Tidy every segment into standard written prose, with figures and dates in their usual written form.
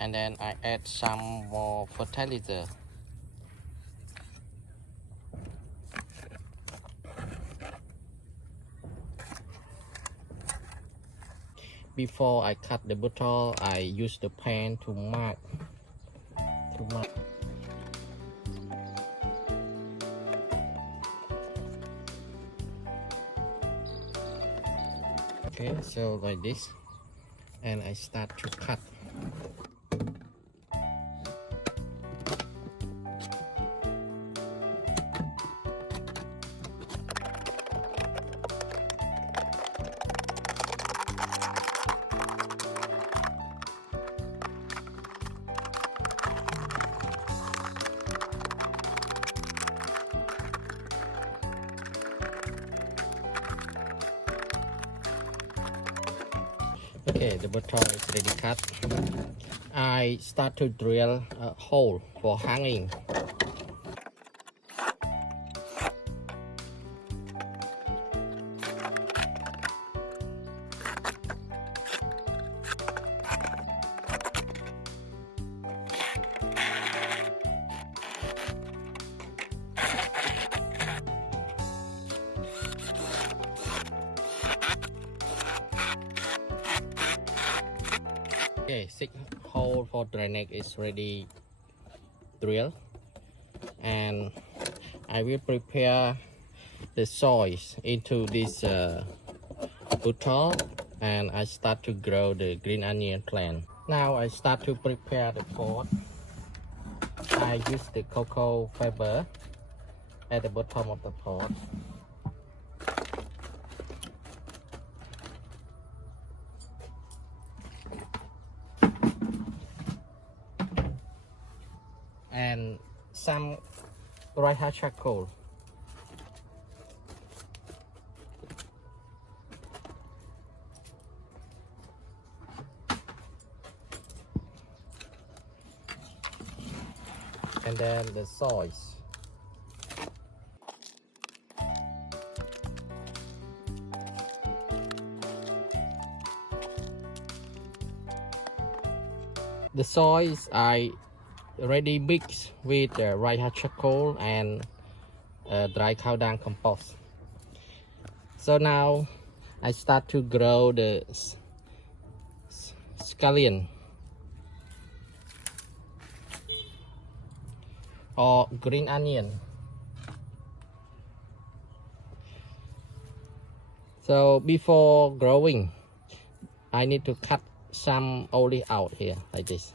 and then I add some more fertilizer. Before I cut the bottle, I use the pen to mark. Okay, so like this, and I start to cut. Okay, the bottle is ready cut. I start to drill a hole for hanging. Okay, 6 hole for drainage is ready drilled, and I will prepare the soil into this bottle, and I start to grow the green onion plant. Now I start to prepare the pot. I use the cocoa fiber at the bottom of the pot. And some dry charcoal. And then the soil. The soils I already mixed with the dry charcoal and dry cow dung compost. So now I start to grow the scallion or green onion. So before growing, I need to cut some olive out here like this.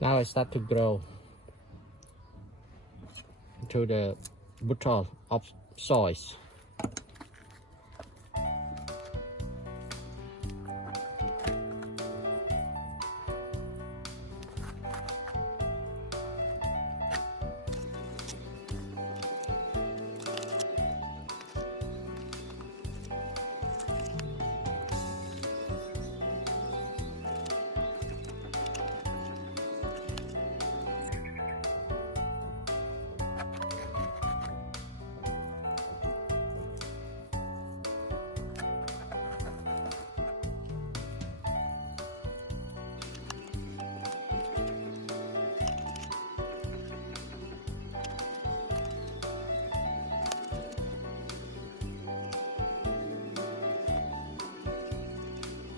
Now I start to grow into the bottle of soil.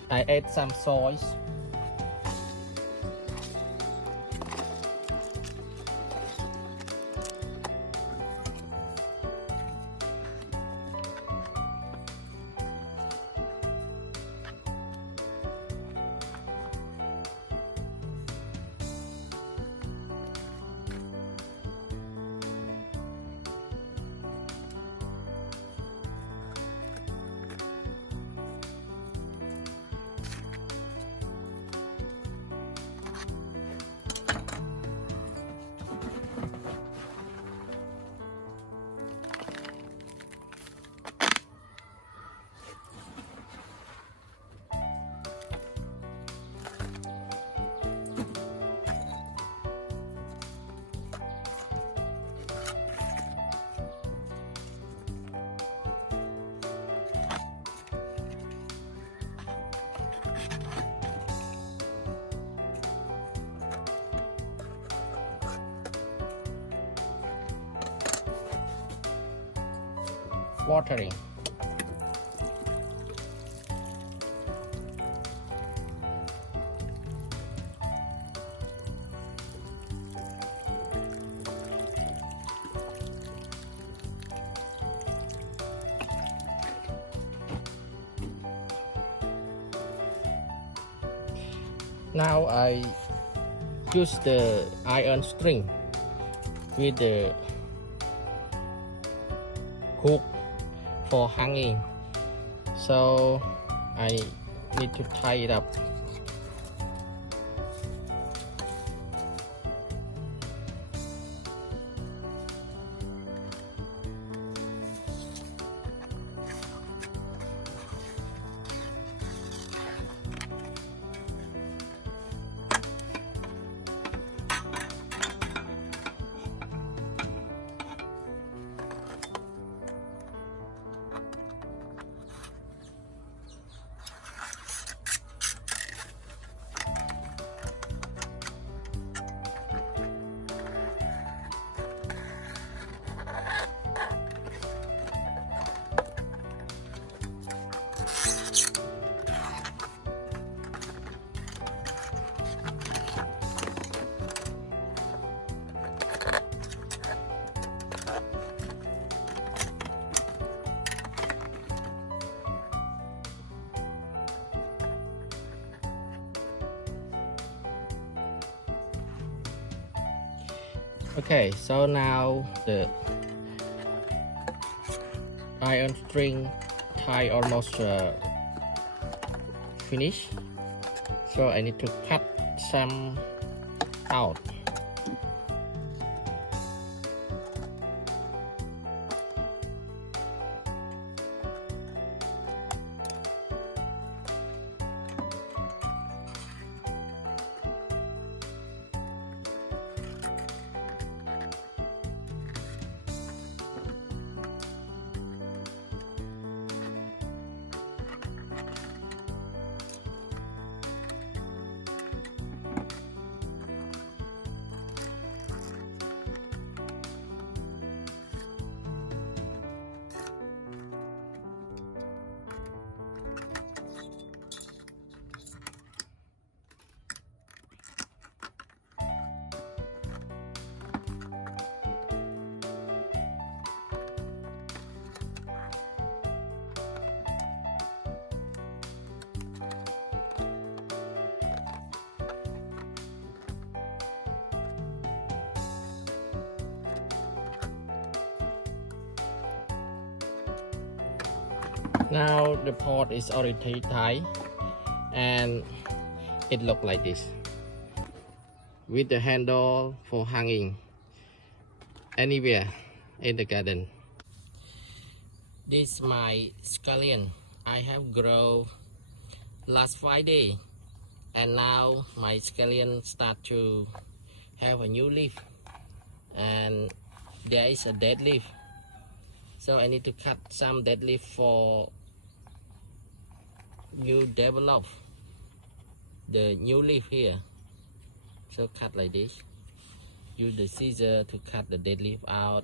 I add some soy. watering. Now I use the iron string with the hook for hanging, so I need to tie it up. Okay, so now the iron string tie almost finished, so I need to cut some out. Now the pot is already tied and it looks like this, with the handle for hanging anywhere in the garden. This is my scallion I have grown last Friday, and now my scallion start to have a new leaf, and there is a dead leaf, so I need to cut some dead leaf for new develop the new leaf here. So cut like this, use the scissor to cut the dead leaf out.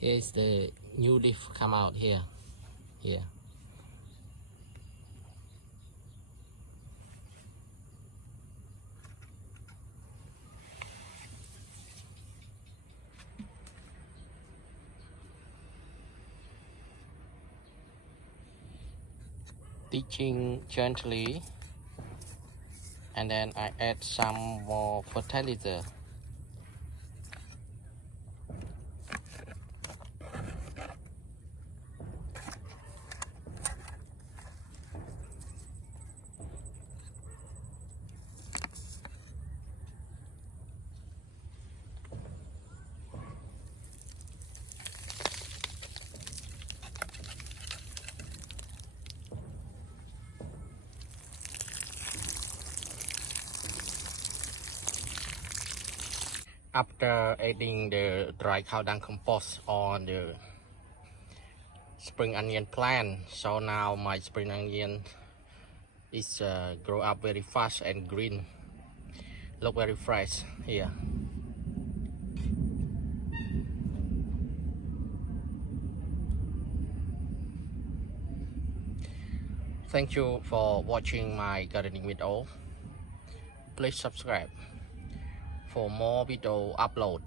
Here's the new leaf come out here. Teaching gently, and then I add some more fertilizer. after adding the dry cow dung compost on the spring onion plant, so now my spring onion is grow up very fast and green, look very fresh here. Thank you for watching my gardening video. Please subscribe for more video upload.